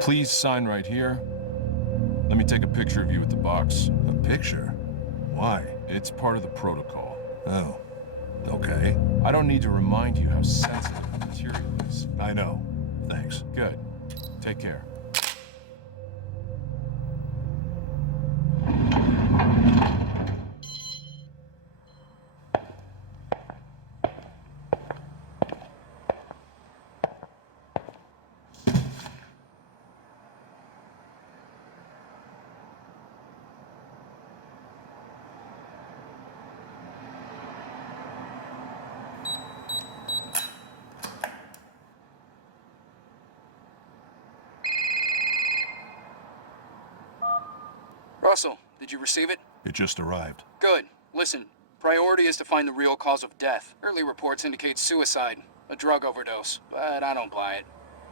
Please sign right here. Let me take a picture of you with the box. A picture? Why? It's part of the protocol. Oh, okay. I don't need to remind you how sensitive the material is. I know. Thanks. Good. Take care. Russell, did you receive it? It just arrived. Good. Listen, priority is to find the real cause of death. Early reports indicate suicide, a drug overdose, but I don't buy it.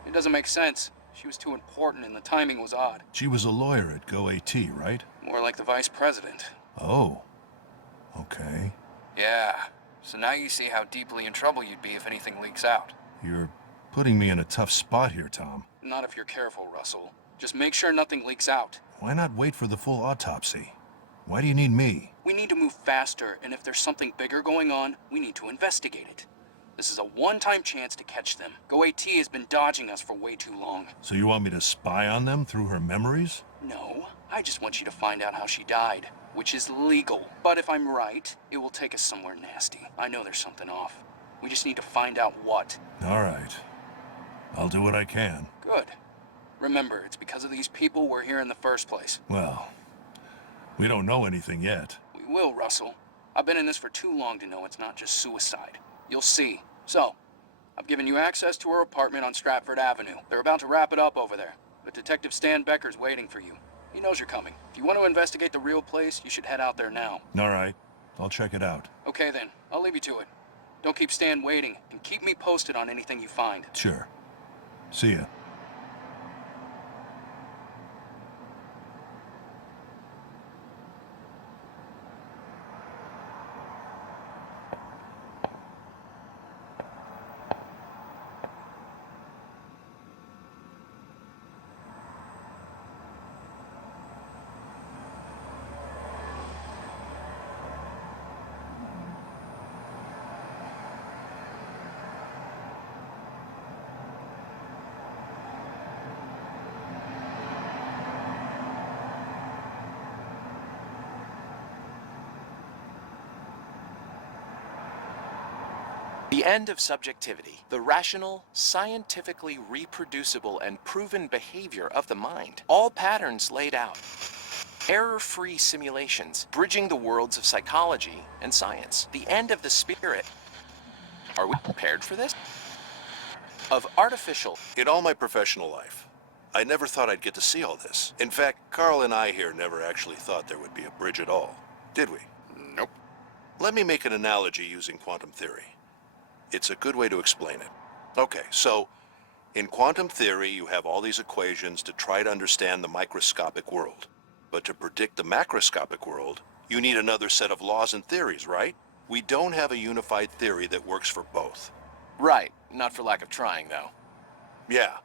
It doesn't make sense. She was too important and the timing was odd. She was a lawyer at GoAT, right? More like the vice president. Oh. Okay. Yeah. So now you see how deeply in trouble you'd be if anything leaks out. You're putting me in a tough spot here, Tom. Not if you're careful, Russell. Just make sure nothing leaks out. Why not wait for the full autopsy? Why do you need me? We need to move faster, and if there's something bigger going on, we need to investigate it. This is a one-time chance to catch them. GoAT has been dodging us for way too long. So you want me to spy on them through her memories? No, I just want you to find out how she died, which is legal. But if I'm right, it will take us somewhere nasty. I know there's something off. We just need to find out what. All right. I'll do what I can. Good. Remember, it's because of these people we're here in the first place. Well, we don't know anything yet. We will, Russell. I've been in this for too long to know it's not just suicide. You'll see. So, I've given you access to her apartment on Stratford Avenue. They're about to wrap it up over there. But Detective Stan Becker's waiting for you. He knows you're coming. If you want to investigate the real place, you should head out there now. All right. I'll check it out. Okay then, I'll leave you to it. Don't keep Stan waiting, and keep me posted on anything you find. Sure. See ya. The end of subjectivity, the rational, scientifically reproducible and proven behavior of the mind. All patterns laid out. Error-free simulations, bridging the worlds of psychology and science. The end of the spirit. Are we prepared for this? Of artificial. In all my professional life, I never thought I'd get to see all this. In fact, Carl and I here never actually thought there would be a bridge at all. Did we? Nope. Let me make an analogy using quantum theory. It's a good way to explain it. Okay, so in quantum theory, you have all these equations to try to understand the microscopic world. But to predict the macroscopic world, you need another set of laws and theories, right? We don't have a unified theory that works for both. Right, not for lack of trying, though. Yeah,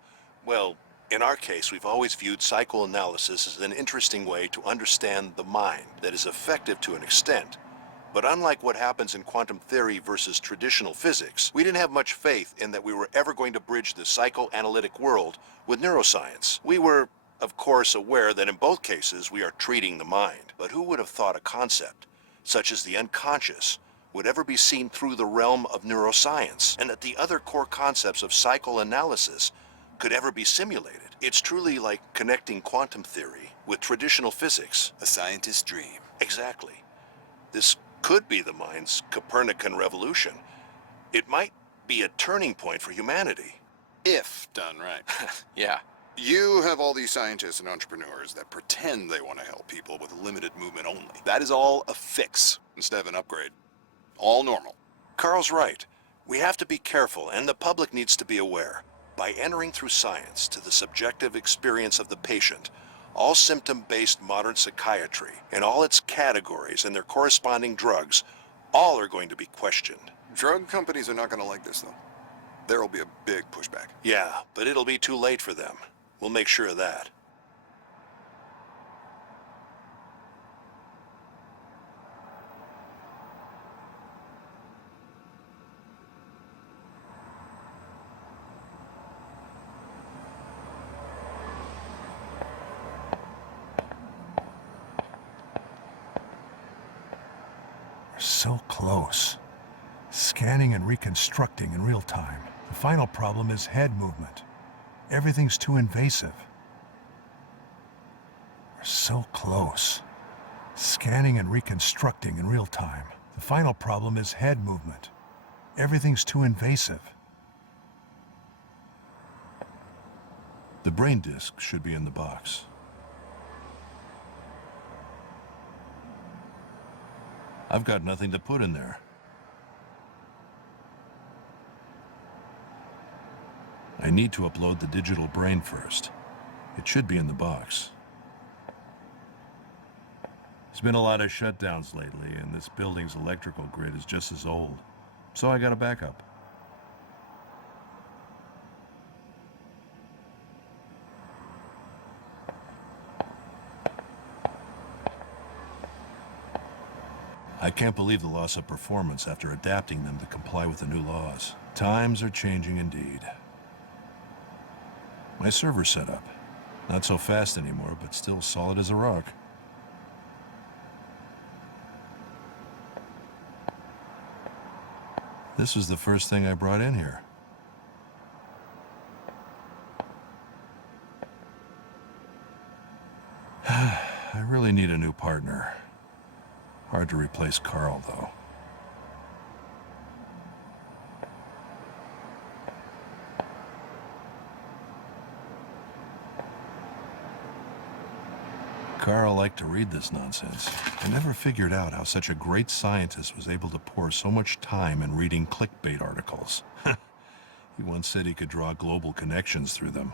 well, in our case, we've always viewed psychoanalysis as an interesting way to understand the mind that is effective to an extent. But unlike what happens in quantum theory versus traditional physics, we didn't have much faith in that we were ever going to bridge the psychoanalytic world with neuroscience. We were, of course, aware that in both cases we are treating the mind. But who would have thought a concept, such as the unconscious, would ever be seen through the realm of neuroscience, and that the other core concepts of psychoanalysis could ever be simulated? It's truly like connecting quantum theory with traditional physics. A scientist's dream. Exactly. This could be the mind's Copernican revolution. It might be a turning point for humanity. If done right. Yeah. You have all these scientists and entrepreneurs that pretend they want to help people with limited movement only. That is all a fix instead of an upgrade. All normal. Carl's right. We have to be careful, and the public needs to be aware. By entering through science to the subjective experience of the patient, all symptom-based modern psychiatry and all its categories and their corresponding drugs, all are going to be questioned. Drug companies are not going to like this, though. There will be a big pushback. Yeah, but it'll be too late for them. We'll make sure of that. So close. Scanning and reconstructing in real time. The final problem is head movement. Everything's too invasive. We're so close. Scanning and reconstructing in real time. The final problem is head movement. Everything's too invasive. The brain disk should be in the box. I've got nothing to put in there. I need to upload the digital brain first. It should be in the box. There's been a lot of shutdowns lately, and this building's electrical grid is just as old. So I got a backup. I can't believe the loss of performance after adapting them to comply with the new laws. Times are changing indeed. My server's set up. Not so fast anymore, but still solid as a rock. This was the first thing I brought in here. I really need a new partner. Hard to replace Carl, though. Carl liked to read this nonsense. I never figured out how such a great scientist was able to pour so much time in reading clickbait articles. He once said he could draw global connections through them.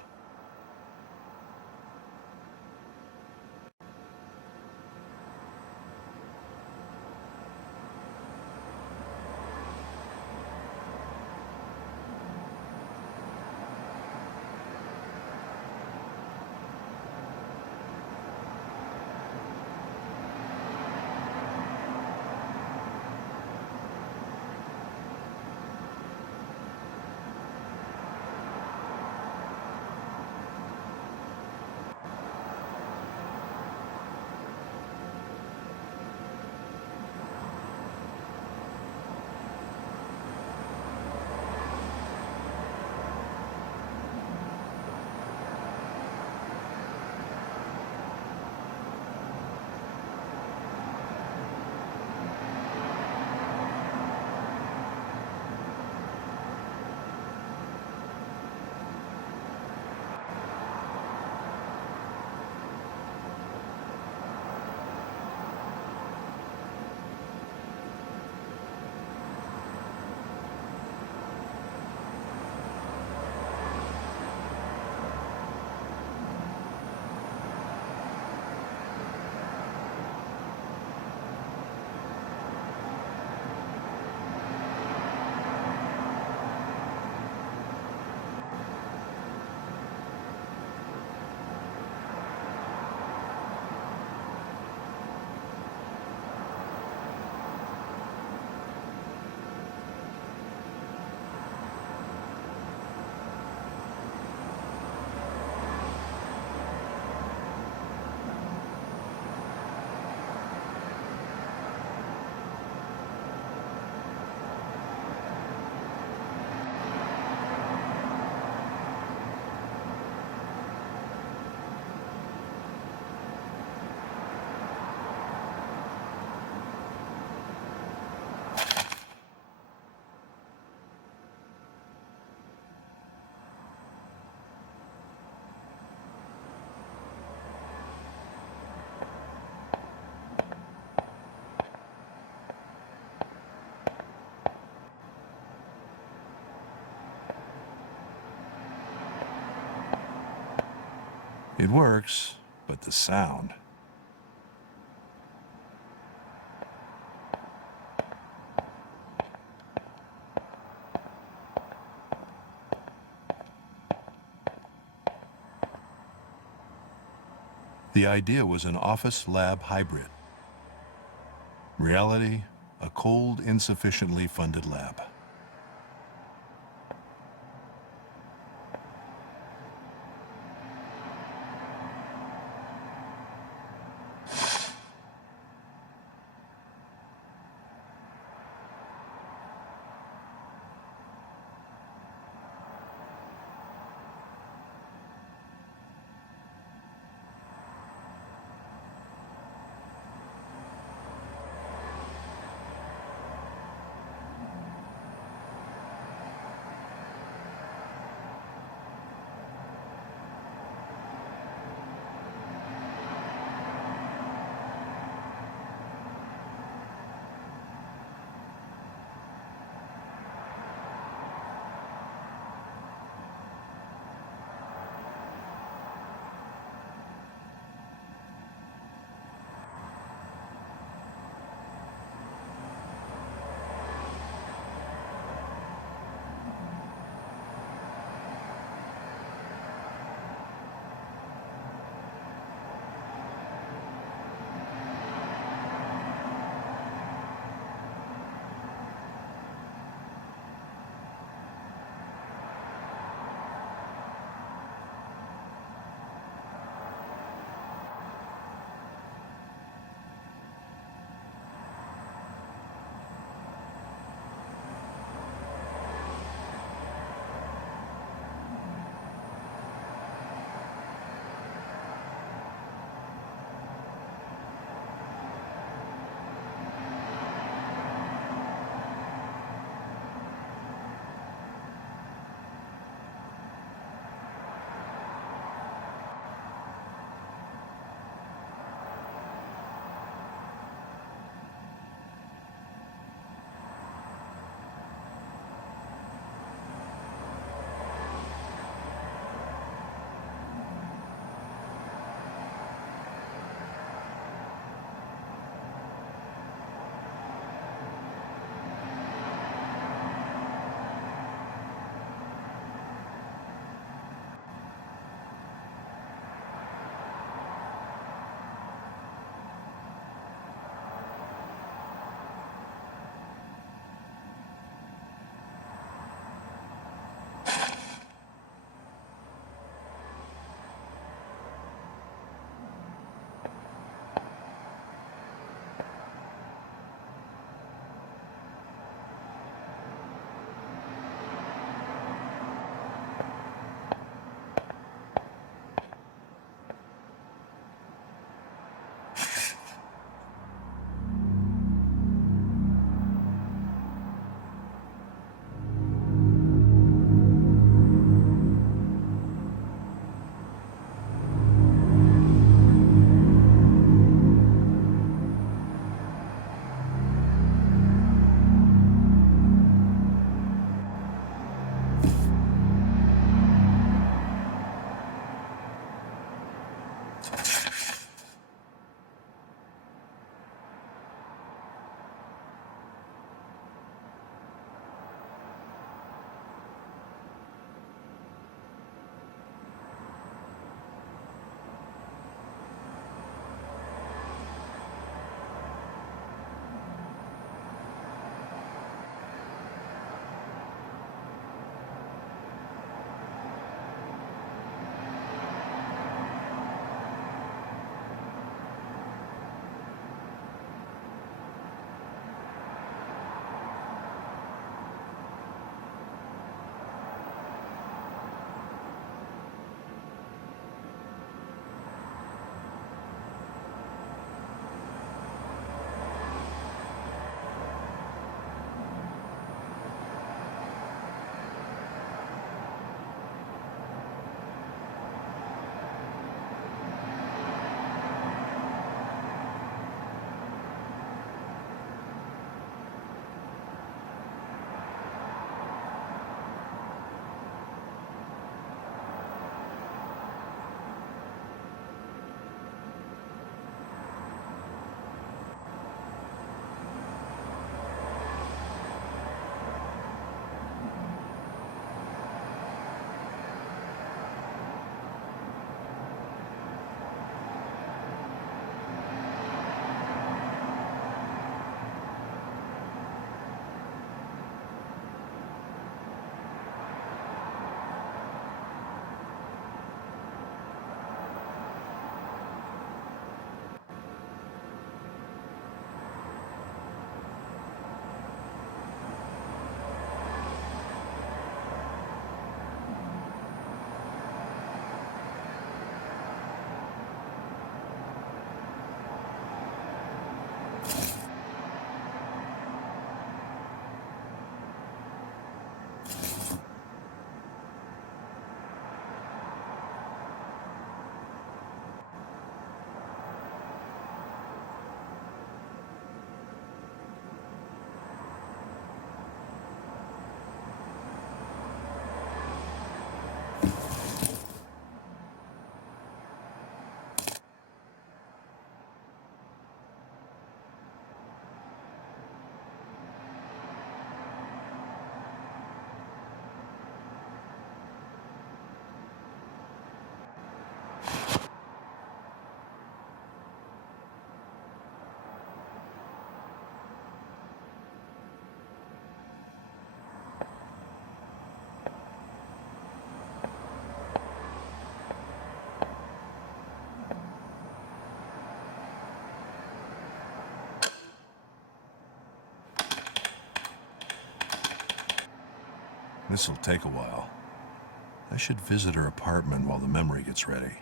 It works, but the sound. The idea was an office-lab hybrid. Reality, a cold, insufficiently funded lab. This'll take a while. I should visit her apartment while the memory gets ready.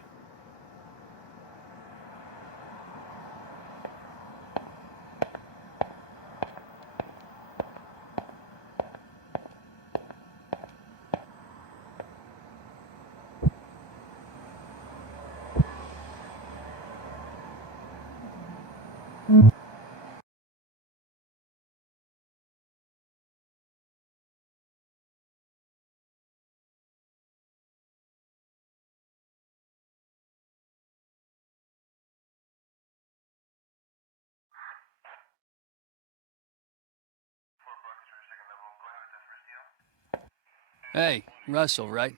Hey, Russell, right?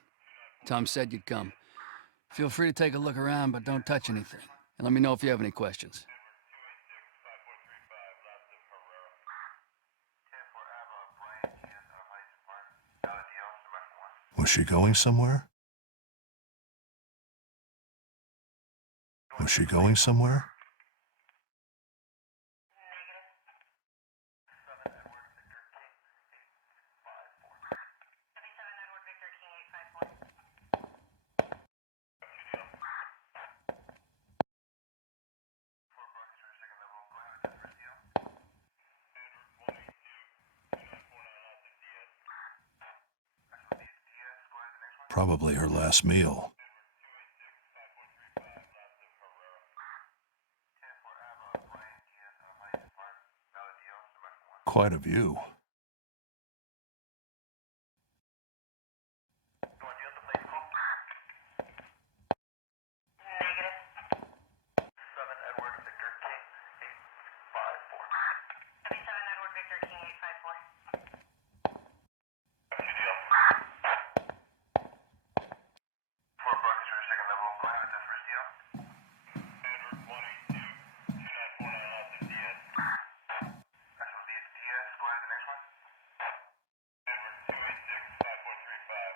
Tom said you'd come. Feel free to take a look around, but don't touch anything. And let me know if you have any questions. Was she going somewhere? Was she going somewhere? Probably her last meal. Quite a view.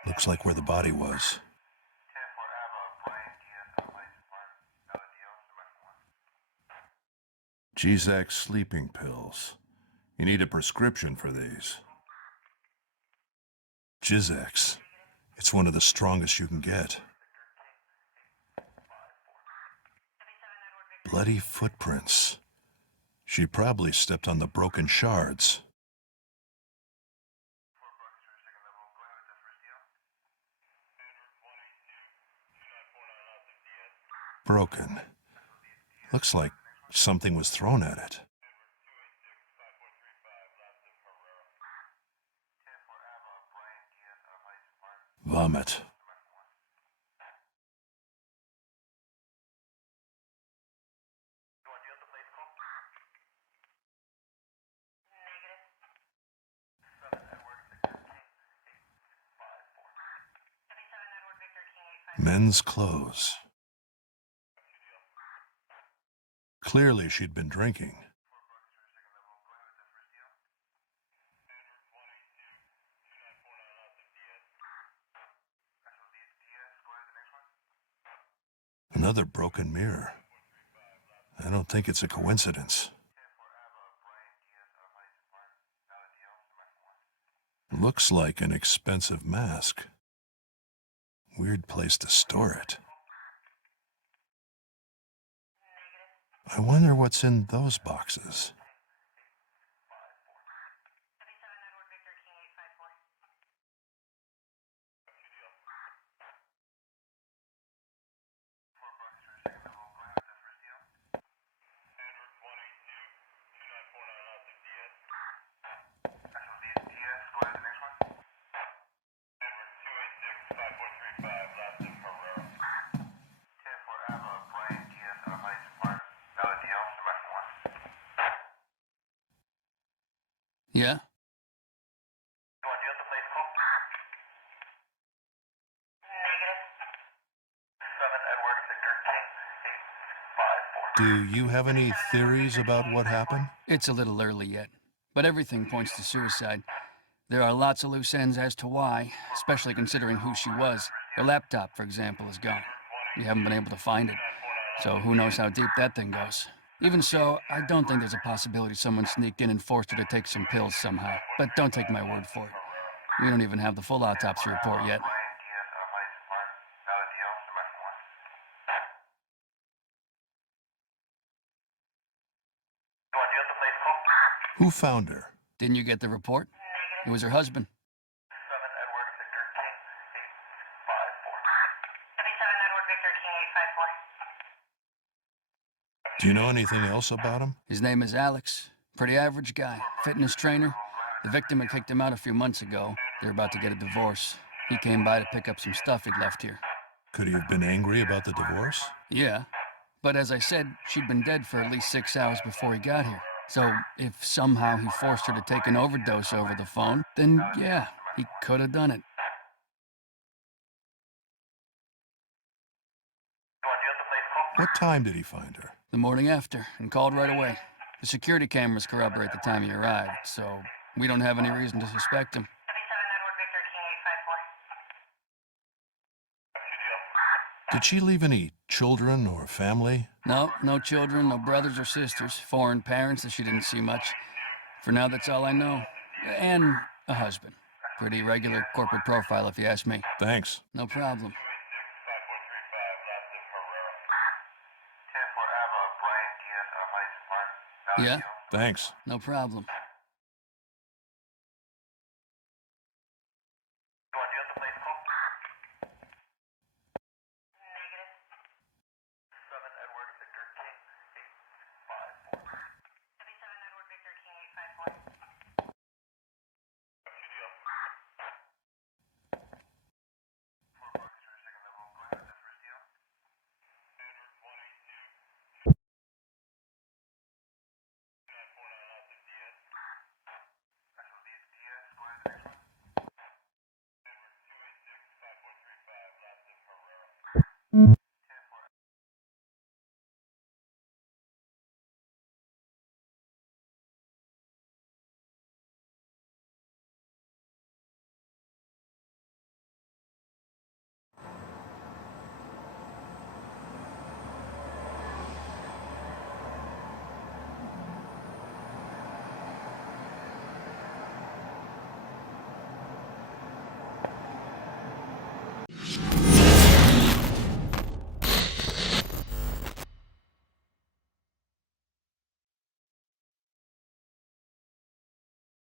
Looks like where the body was. Gzak sleeping pills. You need a prescription for these. Gzak. It's one of the strongest you can get. Bloody footprints. She probably stepped on the broken shards. Broken. Looks like something was thrown at it. Vomit. Men's clothes. Clearly she'd been drinking. Another broken mirror. I don't think it's a coincidence. Looks like an expensive mask. Weird place to store it. I wonder what's in those boxes. Yeah? Do you have any theories about what happened? It's a little early yet, but everything points to suicide. There are lots of loose ends as to why, especially considering who she was. Her laptop, for example, is gone. We haven't been able to find it, so who knows how deep that thing goes. Even so, I don't think there's a possibility someone sneaked in and forced her to take some pills somehow, but don't take my word for it. We don't even have the full autopsy report yet. Who found her? Didn't you get the report? It was her husband. Do you know anything else about him? His name is Alex. Pretty average guy. Fitness trainer. The victim had kicked him out a few months ago. They were about to get a divorce. He came by to pick up some stuff he'd left here. Could he have been angry about the divorce? Yeah. But as I said, she'd been dead for at least 6 hours before he got here. So if somehow he forced her to take an overdose over the phone, then yeah, he could have done it. What time did he find her? The morning after, and called right away. The security cameras corroborate the time he arrived, so we don't have any reason to suspect him. Did she leave any children or family? No, no children, no brothers or sisters, foreign parents that she didn't see much. For now, that's all I know. And a husband. Pretty regular corporate profile, if you ask me. Thanks. No problem. Yeah? Thanks. No problem.